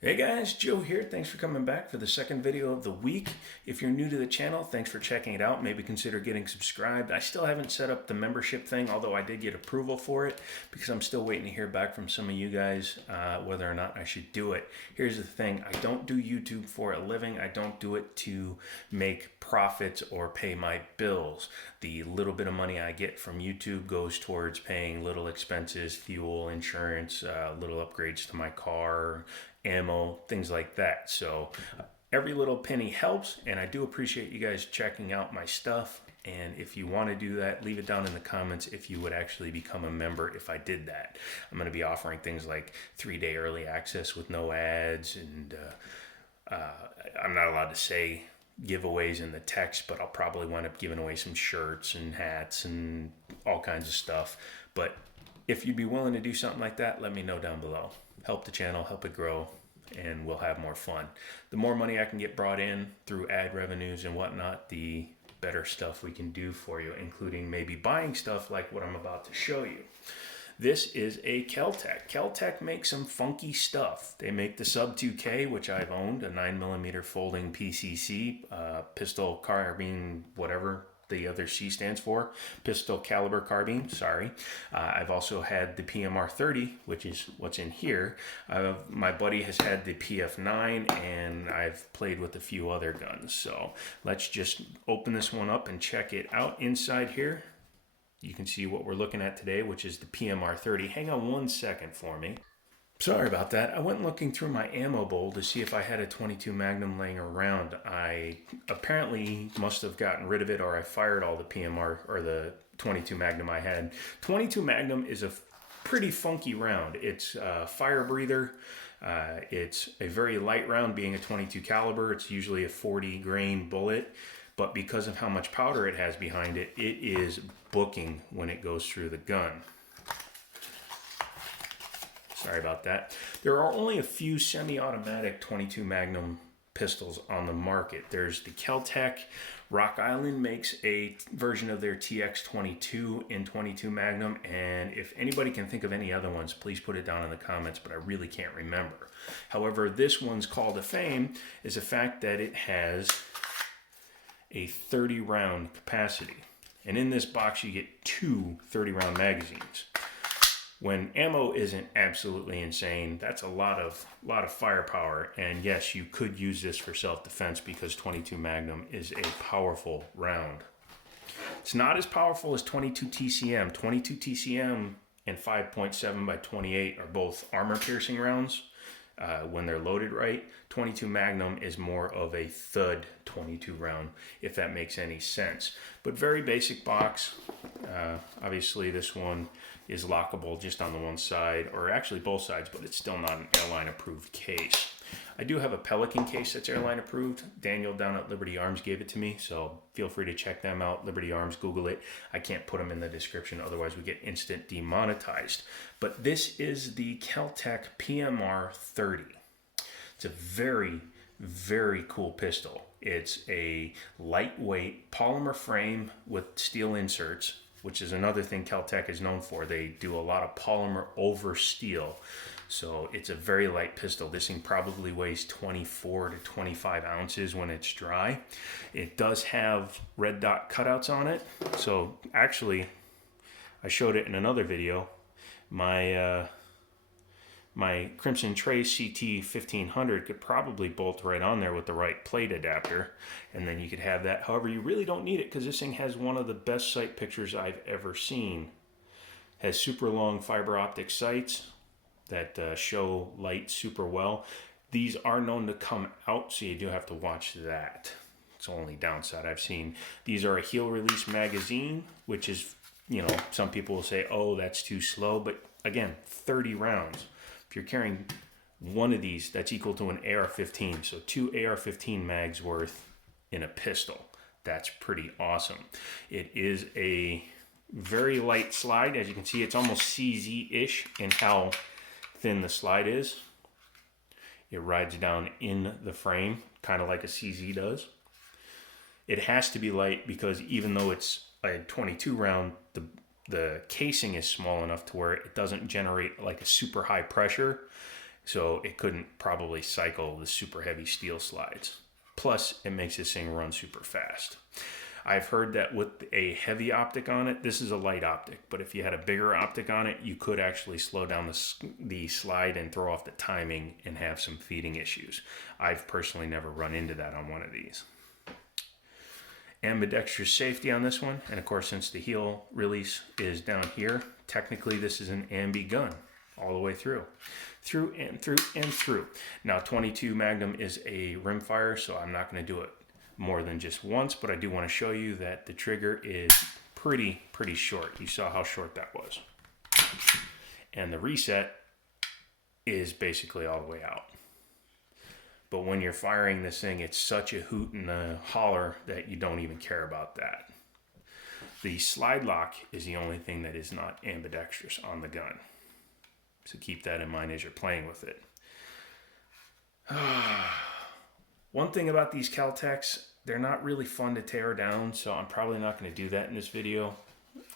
Hey guys, Joe here. Thanks for coming back for the second video of the week. If you're new to the channel, thanks for checking it out. Maybe consider getting subscribed. I still haven't set up the membership thing, although I did get approval for it because I'm still waiting to hear back from some of you guys whether or not I should do it. Here's the thing. I don't do YouTube for a living. I don't do it to make profits or pay my bills. The little bit of money I get from YouTube goes towards paying little expenses, fuel, insurance, little upgrades to my car, ammo, things like that. So every little penny helps, and I do appreciate you guys checking out my stuff. And if you want to do that, leave it down in the comments if you would actually become a member if I did that. I'm going to be offering things like 3-day early access with no ads, and I'm not allowed to say giveaways in the text, but I'll probably wind up giving away some shirts and hats and all kinds of stuff. But if you'd be willing to do something like that, let me know down below. Help the channel, help it grow, and we'll have more fun. The more money I can get brought in through ad revenues and whatnot, the better stuff we can do for you, including maybe buying stuff like what I'm about to show you. This is a KelTec. KelTec makes some funky stuff. They make the Sub 2K, which I've owned, a 9mm folding PCC, pistol carbine, whatever the other C stands for, pistol caliber carbine, sorry. I've also had the PMR30, which is what's in here. My buddy has had the PF9, and I've played with a few other guns. So let's just open this one up and check it out. Inside here, you can see what we're looking at today, which is the PMR30. Hang on one second for me. Sorry about that. I went looking through my ammo bowl to see if I had a 22 Magnum laying around. I apparently must have gotten rid of it, or I fired all the PMR or the 22 Magnum I had. 22 Magnum is a pretty funky round. It's a fire breather. It's a very light round, being a 22 caliber. It's usually a 40 grain bullet, but because of how much powder it has behind it, it is booking when it goes through the gun. Sorry about that. There are only a few semi-automatic 22 Magnum pistols on the market. There's the KelTec. Rock Island makes a version of their TX22 in 22 Magnum, and if anybody can think of any other ones, please put it down in the comments, but I really can't remember. However, this one's call to fame is the fact that it has a 30 round capacity. And in this box you get two 30 round magazines. When ammo isn't absolutely insane, that's a lot of firepower. And yes, you could use this for self-defense because 22 Magnum is a powerful round. It's not as powerful as 22 TCM. 22 TCM and 5.7 by 28 are both armor-piercing rounds when they're loaded right. 22 Magnum is more of a thud 22 round, if that makes any sense. But very basic box. Obviously this one is lockable just on the one side, or actually both sides, but it's still not an airline approved case. I do have a Pelican case that's airline approved. Daniel down at Liberty Arms gave it to me, so feel free to check them out. Liberty Arms, Google it. I can't put them in the description, otherwise we get instant demonetized. But this is the KelTec PMR30. It's a very, very cool pistol. It's a lightweight polymer frame with steel inserts, which is another thing KelTec is known for. They do a lot of polymer over steel. So it's a very light pistol. This thing probably weighs 24 to 25 ounces when it's dry. It does have red dot cutouts on it. So actually, I showed it in another video. My Crimson Trace CT 1500 could probably bolt right on there with the right plate adapter, and then you could have that. However, you really don't need it because this thing has one of the best sight pictures I've ever seen. Has super long fiber optic sights that show light super well. These are known to come out, so you do have to watch that. It's the only downside I've seen. These are a heel release magazine, which is, you know, some people will say, oh, that's too slow, but again, 30 rounds. If you're carrying one of these, that's equal to an AR-15. So 2 AR-15 mags worth in a pistol. That's pretty awesome. It is a very light slide. As you can see, it's almost CZ-ish in how thin the slide is. It rides down in the frame, kind of like a CZ does. It has to be light because even though it's a 22 round, the casing is small enough to where it doesn't generate like a super high pressure. So it couldn't probably cycle the super heavy steel slides. Plus, it makes this thing run super fast. I've heard that with a heavy optic on it, this is a light optic, but if you had a bigger optic on it, you could actually slow down the slide and throw off the timing and have some feeding issues. I've personally never run into that on one of these. Ambidextrous safety on this one, and of course, since the heel release is down here, technically this is an ambi gun all the way through and through and through. Now 22 Magnum is a rimfire, so I'm not going to do it more than just once, but I do want to show you that the trigger is pretty short. You saw how short that was. And the reset is basically all the way out. But when you're firing this thing, it's such a hoot and a holler that you don't even care about that. The slide lock is the only thing that is not ambidextrous on the gun. So keep that in mind as you're playing with it. One thing about these KelTecs, they're not really fun to tear down, so I'm probably not going to do that in this video.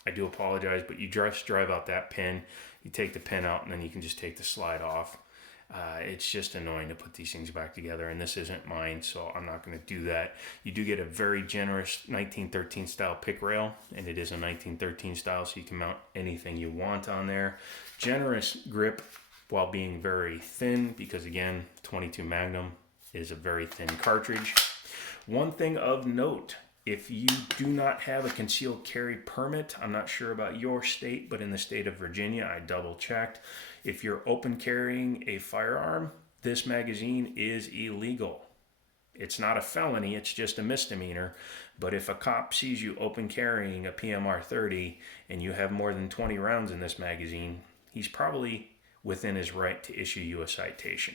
I do apologize, but you just drive out that pin, you take the pin out, and then you can just take the slide off. It's just annoying to put these things back together, and this isn't mine, so I'm not going to do that. You do get a very generous 1913 style pick rail, and it is a 1913 style, so you can mount anything you want on there. Generous grip while being very thin, because again, 22 Magnum is a very thin cartridge. One thing of note, if you do not have a concealed carry permit, I'm not sure about your state, but in the state of Virginia, I double checked. If you're open carrying a firearm, this magazine is illegal. It's not a felony, it's just a misdemeanor. But if a cop sees you open carrying a PMR30 and you have more than 20 rounds in this magazine, he's probably within his right to issue you a citation,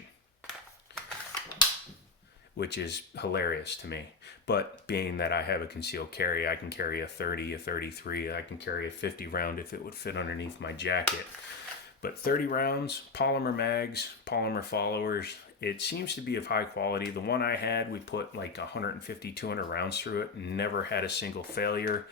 which is hilarious to me. But being that I have a concealed carry, I can carry a 30, a 33, I can carry a 50 round if it would fit underneath my jacket. But 30 rounds, polymer mags, polymer followers, it seems to be of high quality. The one I had, we put like 150, 200 rounds through it, never had a single failure.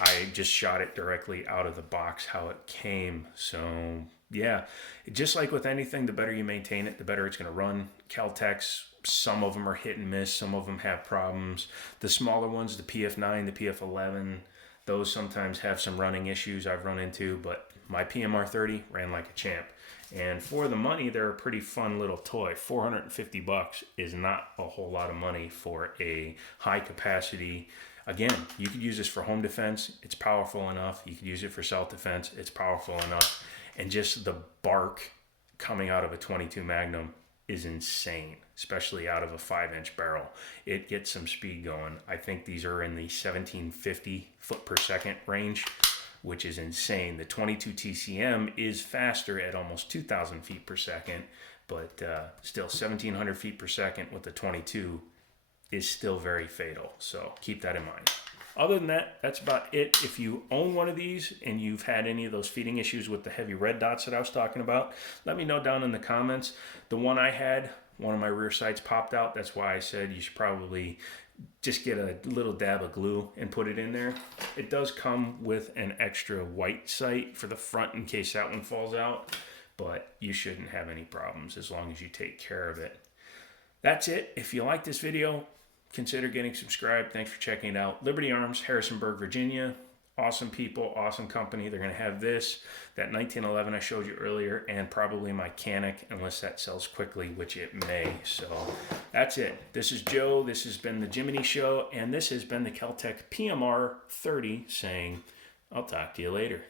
I just shot it directly out of the box how it came. So yeah, just like with anything, the better you maintain it, the better it's going to run. KelTecs, some of them are hit and miss, some of them have problems. The smaller ones, the PF9, the PF11, those sometimes have some running issues I've run into, but my PMR30 ran like a champ. And for the money, they're a pretty fun little toy. $450 is not a whole lot of money for a high capacity. Again, you could use this for home defense. It's powerful enough. You could use it for self-defense. It's powerful enough. And just the bark coming out of a 22 Magnum is insane, especially out of a 5-inch barrel. It gets some speed going. I think these are in the 1750 foot per second range, which is insane. The 22 TCM is faster at almost 2,000 feet per second, but still 1,700 feet per second with the 22 is still very fatal. So keep that in mind. Other than that, that's about it. If you own one of these and you've had any of those feeding issues with the heavy red dots that I was talking about, let me know down in the comments. The one I had, one of my rear sights popped out. That's why I said you should probably just get a little dab of glue and put it in there. It does come with an extra white sight for the front in case that one falls out, but you shouldn't have any problems as long as you take care of it. That's it. If you like this video, consider getting subscribed. Thanks for checking it out. Liberty Arms, Harrisonburg, Virginia. Awesome people, awesome company. They're going to have this, that 1911 I showed you earlier, and probably my Canic, unless that sells quickly, which it may. So that's it. This is Joe. This has been the Jiminy Show, and this has been the KelTec PMR30 saying, I'll talk to you later.